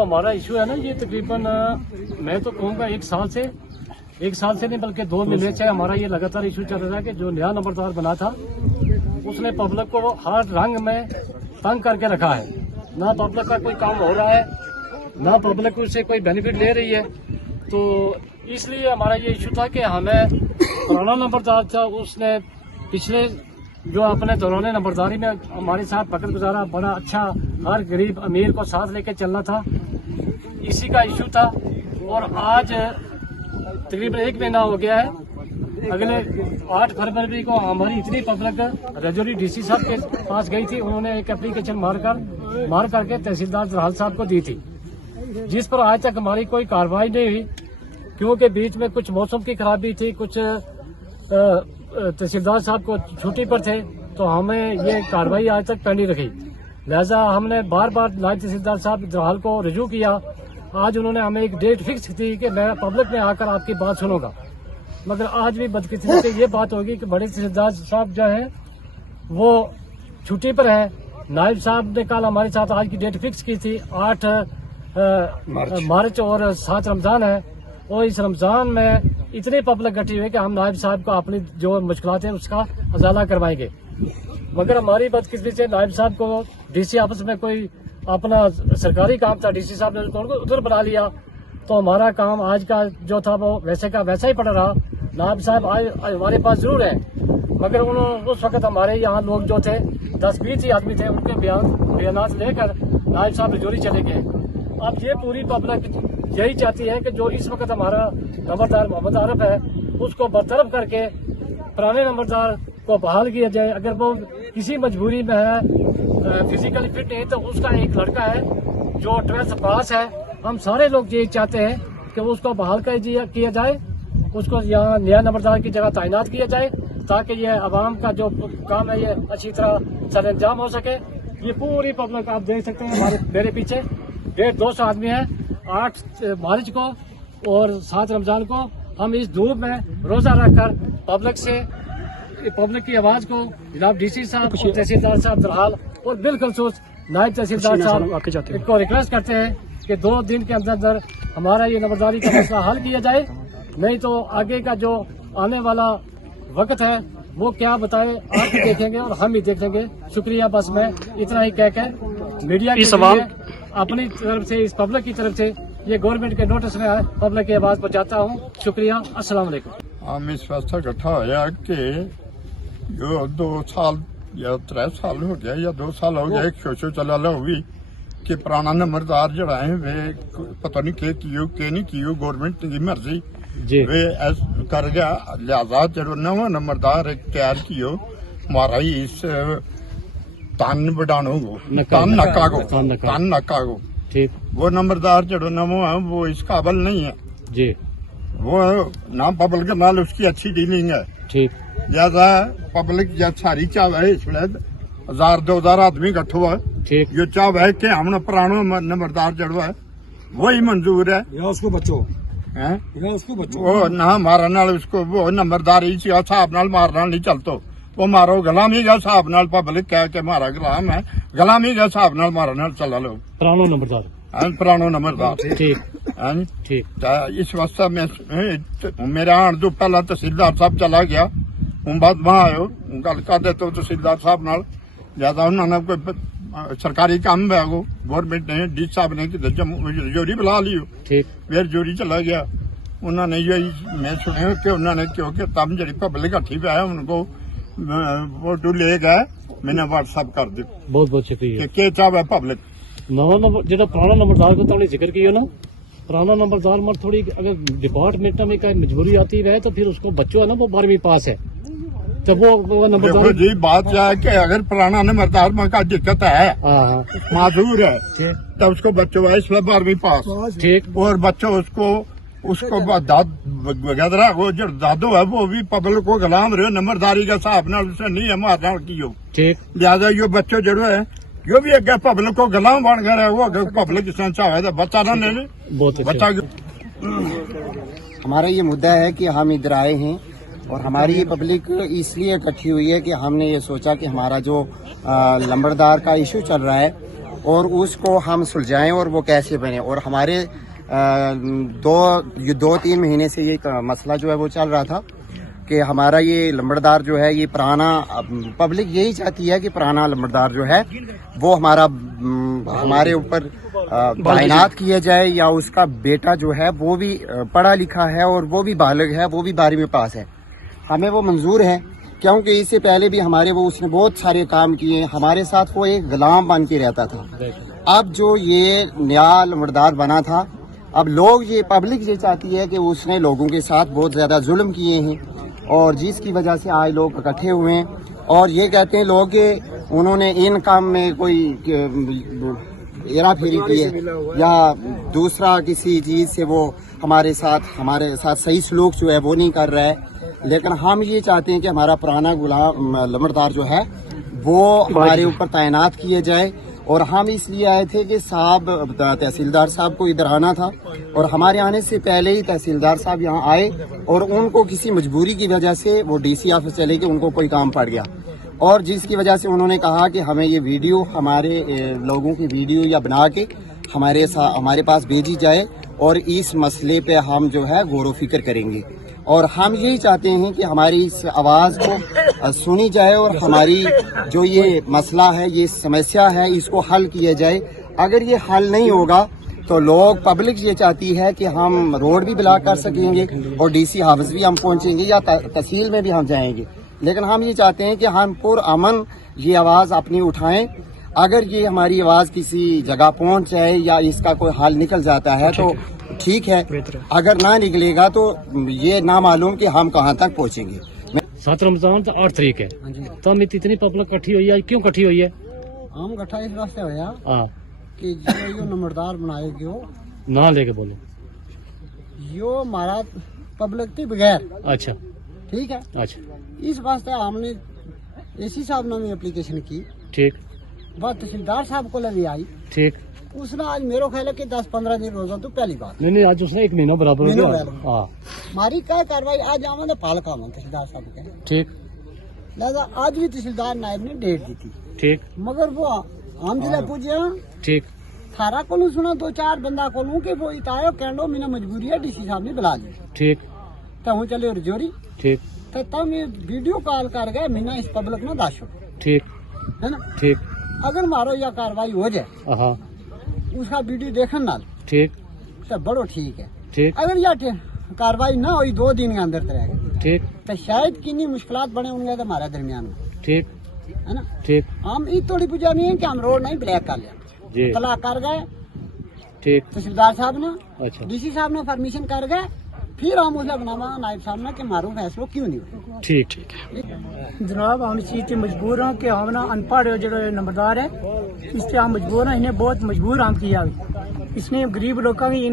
हमारा इशू है ना, ये तकरीबन मैं तो कहूँगा एक साल से नहीं बल्कि 2 महीने से हमारा ये लगातार इशू चल रहा है कि जो नया नंबरदार बना था उसने पब्लिक को हर रंग में तंग करके रखा है। ना पब्लिक का कोई काम हो रहा है, ना पब्लिक उससे कोई बेनिफिट ले रही है। तो इसलिए हमारा ये इशू था कि हमें पुराना नंबरदार था, उसने पिछले जो अपने दौरान नंबरदारी में हमारे साथ वक्त गुजारा, बड़ा अच्छा, हर गरीब अमीर को साथ लेके चलना था, इसी का इशू था। और आज तकरीबन 1 महीना हो गया है। अगले 8 फरवरी को हमारी इतनी पब्लिक रजौरी डीसी साहब के पास गई थी, उन्होंने एक एप्लीकेशन मार करके तहसीलदार जरहाल साहब को दी थी, जिस पर आज तक हमारी कोई कार्रवाई नहीं हुई, क्योंकि बीच में कुछ मौसम की खराबी थी, कुछ तहसीलदार साहब को छुट्टी पर थे, तो हमें ये कार्रवाई आज तक पेंडिंग रखी। लिहाजा हमने बार बार नायब तहसीलदार साहब जरहाल को रिजू किया। आज उन्होंने हमें एक डेट फिक्स की कि मैं पब्लिक में आकर आपकी बात सुनूंगा, मगर आज भी बदकिस्मती ये बात होगी कि बड़े तहसीलदार साहब जो हैं वो छुट्टी पर है। नायब साहब ने कल हमारे साथ आज की डेट फिक्स की थी 8 मार्च और 7 रमजान है, और इस रमजान में इतनी पब्लिक इकट्ठी हुई कि हम नायब साहब को अपनी जो मुश्किलात है उसका अजाला करवाएंगे। मगर हमारी बदकिस्मती से नायब साहब को डीसी ऑफिस में कोई अपना सरकारी काम था, डीसी साहब ने उसको उधर बना लिया, तो हमारा काम आज का जो था वो वैसे का वैसा ही पड़ा रहा। नायब साहब आज हमारे पास जरूर है, मगर उन्होंने उस वक्त हमारे यहाँ लोग जो थे 10-20 ही आदमी थे, उनके बयानात लेकर नायब साहब रजौरी चले गए। अब ये पूरी पब्लिक यही चाहती है कि जो इस वक्त हमारा नंबरदार मोहम्मद आरिफ है उसको बरतरफ करके पुराने नंबरदार को बहाल किया जाए। अगर वो किसी मजबूरी में है, फिजिकली फिट नहीं, तो उसका एक लड़का है जो 12th पास है, हम सारे लोग ये चाहते हैं कि उसको बहाल किया जाए, उसको यहाँ नया नंबरदार की जगह तैनात किया जाए, ताकि ये आवाम का जो काम है ये अच्छी तरह सरअंजाम हो सके। ये पूरी पब्लिक आप देख सकते हैं मेरे पीछे 150-200 आदमी है। 8 मार्च को और 7 रमजान को हम इस धूप में रोजा रखकर पब्लिक की आवाज को जनाब डीसी साहब, तहसीलदार साहब जरहाल और बिलखसूस नायब तहसीलदार साहब को रिक्वेस्ट करते हैं कि 2 दिन के अंदर हमारा ये नंबरदारी का मसला हल किया जाए, नहीं तो आगे का जो आने वाला वक्त है वो क्या बताए, आप भी देखेंगे और हम भी देखेंगे। शुक्रिया, बस मैं इतना ही कहकर मीडिया की अपनी तरफ से, इस पब्लिक की तरफ से ये गवर्नमेंट के नोटिस में आए पब्लिक की आवाज पहुंचाता हूँ। शुक्रिया, अस्सलाम वालेकुम। हम इस वास्ते इकट्ठा होया कि जो 2 साल या 3 साल हो गया या 2 साल हो गया, एक शोशो चला हुई कि पुराना नंबरदार जड़ा है वे पता नहीं के नहीं कियो, गवर्नमेंट की मर्जी वे कर गया। लिहाजा जो नवा नंबरदार तैयार कियो हमारा ही इस तन बढ़ानो तन नका को ठीक, वो नंबरदार जो नवा है वो इस काबिल नहीं है जी, वो ना पब्लिक के नाल उसकी अच्छी डीलिंग है। ठीक, ज्यादा पब्लिक या सारी चाहे इसलिए 1000-2000 आदमी इकट्ठो है, ठीक, जो चाहे कि हमने पुराना नंबरदार जड़वा है वही मंजूर है, या उसको बच्चों हैं? या उसको बच्चों वो ना मारन नाल उसको वो नंबरदारी हिसाब नाल मारना नहीं चलतो, वो मारो गुलामी का हिसाब नाल पब्लिक कह के मारा गुलाम है, गुलामी के हिसाब नाल मारा नाल चला लो पुराना नंबरदार, पुराना नंबरदार ठीक, हैं? ठीक, इस वास्ते में मेरे आने तो पहला तहसीलदार साहब चला गया, हूं बाद वहां आयो गल कर दे तो तहसीलदार साहब नाल ज्यादा उन्होंने कोई सरकारी काम है वो गवर्नमेंट ने डी साहब ने रजौरी बुला लियो, ठीक, फिर रजौरी चला गया। उन्होंने यही मैं सुने कि उन्होंने क्योंकि तब जी पब्लिक इकट्ठी पे है उनको फोटो ले गए, मैंने व्हाट्सअप कर दी। बहुत बहुत शुक्रिया। क्या चाहे पब्लिक नवा नंबर जो पुराना नंबरदार को तुमने जिक्र किया ना, पुराना नंबरदार मत थोड़ी अगर डिपार्टमेंट में कोई मजबूरी आती है तो फिर उसको बच्चों है ना वो 12वीं पास है, तो वो नंबरदार जी बात है कि अगर पुराना नंबरदार में का दिक्कत है, माजूर है, तो उसको बच्चों है इसलिए 12वीं पास, ठीक, और बच्चों उसको वगैरह वो जो दादो है वो भी पब्लिक को गुलाम रहे नंबरदारी का हिसाब न उसने नहीं है मारना की हो, ठीक, लिहाजा यो बच्चों जड़ो है जो भी अगर पब्लिक को गुलाम बन गया है वो अगर पब्लिक चाहे तो बच्चा ना ले बच्चा। हमारा ये मुद्दा है कि हम इधर आए हैं और हमारी ये पब्लिक इसलिए इकट्ठी हुई है कि हमने ये सोचा कि हमारा जो नंबरदार का इशू चल रहा है और उसको हम सुलझाएं और वो कैसे बने। और हमारे 2-3 महीने से ये मसला जो है वो चल रहा था कि हमारा ये लंबड़दार जो है ये पुराना, पब्लिक यही चाहती है कि पुराना लंबड़दार जो है वो हमारे ऊपर तैनात किया जाए, या उसका बेटा जो है वो भी पढ़ा लिखा है और वो भी बालिग है, वो भी 12वीं पास है। हमें वो मंजूर है, क्योंकि इससे पहले भी उसने बहुत सारे काम किए। हमारे साथ वो एक गुलाम बन के रहता था। अब जो ये नया लंबड़दार बना था, अब ये पब्लिक ये चाहती है कि उसने लोगों के साथ बहुत ज्यादा जुल्म किए हैं, और जिसकी वजह से आज लोग इकट्ठे हुए हैं और ये कहते हैं लोग कि उन्होंने इन काम में कोई हेरा फेरी की है या दूसरा किसी चीज से वो हमारे साथ सही सलूक जो है वो नहीं कर रहा है। लेकिन हम ये चाहते हैं कि हमारा पुराना गुलाम लंबड़दार जो है वो हमारे ऊपर तैनात किए जाए। और हम इसलिए आए थे कि तहसीलदार साहब को इधर आना था, और हमारे आने से पहले ही तहसीलदार साहब यहाँ आए और उनको किसी मजबूरी की वजह से वो डीसी ऑफिस चले गए, उनको कोई काम पड़ गया, और जिसकी वजह से उन्होंने कहा कि हमें ये वीडियो, हमारे लोगों की वीडियो या बना के हमारे पास भेजी जाए और इस मसले पे हम जो है गौर व फिक्र करेंगे। और हम यही चाहते हैं कि हमारी इस आवाज़ को सुनी जाए और हमारी जो ये मसला है, ये समस्या है, इसको हल किया जाए। अगर ये हल नहीं होगा तो पब्लिक ये चाहती है कि हम रोड भी ब्लॉक कर सकेंगे और डीसी ऑफिस भी हम पहुंचेंगे या तहसील में भी हम जाएंगे। लेकिन हम ये चाहते हैं कि हम पुरअमन ये आवाज़ अपनी उठाएं। अगर ये हमारी आवाज़ किसी जगह पहुंच जाए या इसका कोई हल निकल जाता है तो ठीक है, अगर ना निकलेगा तो ये ना मालूम कि हम कहाँ तक पहुँचेंगे। 7 रमजान तो 8 तरीक है, तो हम इतनी पब्लिक इकट्ठी हुई है, क्यों इकट्ठी हुई है? हम इकट्ठा इस वास्ते होया हाँ कि जो नंबरदार बनाए गयो ना लेके बोलो, यो हमारा पब्लिक के बगैर, अच्छा ठीक है। अच्छा इस वास्ते हमने एसी साहब ने एप्लीकेशन की, ठीक, वह तहसीलदार साहब को लगी आई, ठीक। उसने आज मेरे ख्याल है कि 10-15 दिन रोजा तो पहली बात नहीं आज उसने 1 महीना बराबर हो महीना गया। बराबर। हाँ हमारी क्या कार्रवाई आज आमद पाल काम तहसीलदार साहब के, ठीक लिहाजा आज भी तहसीलदार नायब ने डेट दी थी, ठीक मगर वो हम जिला पूछे ठीक थारा को सुना 2-4 बंदा को कि वो इतायो कहलो मैंने मजबूरी है, डीसी साहब ने बुला ली, ठीक, तो हूँ चले रजौरी, ठीक, तो तब ये वीडियो कॉल कर गए मैंने इस पब्लिक में दाशो, ठीक है ना। ठीक, अगर मारो या कार्रवाई हो जाए, हाँ उसका वीडियो देखने नाल ठीक, तो बड़ो ठीक है। ठीक, अगर या कार्रवाई ना हुई 2 दिन के अंदर रहेगा, ठीक, तो शायद किन्नी मुश्किलात बने होंगे हमारे दरमियान में, ठीक, है ना। ठीक हम ये थोड़ी पूछा नहीं है कि हम रोड नहीं ब्लैक कर लिया, जी, तला कर गए ठीक, तहसीलदार साहब ने, अच्छा डीसी साहब ने परमिशन कर गए, फिर हम उसे बनावा नायब साहब ने कि मारो फैसलो क्यों नहीं हुआ। ठीक, ठीक जनाब हम इस चीज से मजबूर हैं कि हम ना अनपढ़ जो नंबरदार है, इससे हम मजबूर हैं, इन्हें बहुत मजबूर हम किया। इसने गरीब लोगों की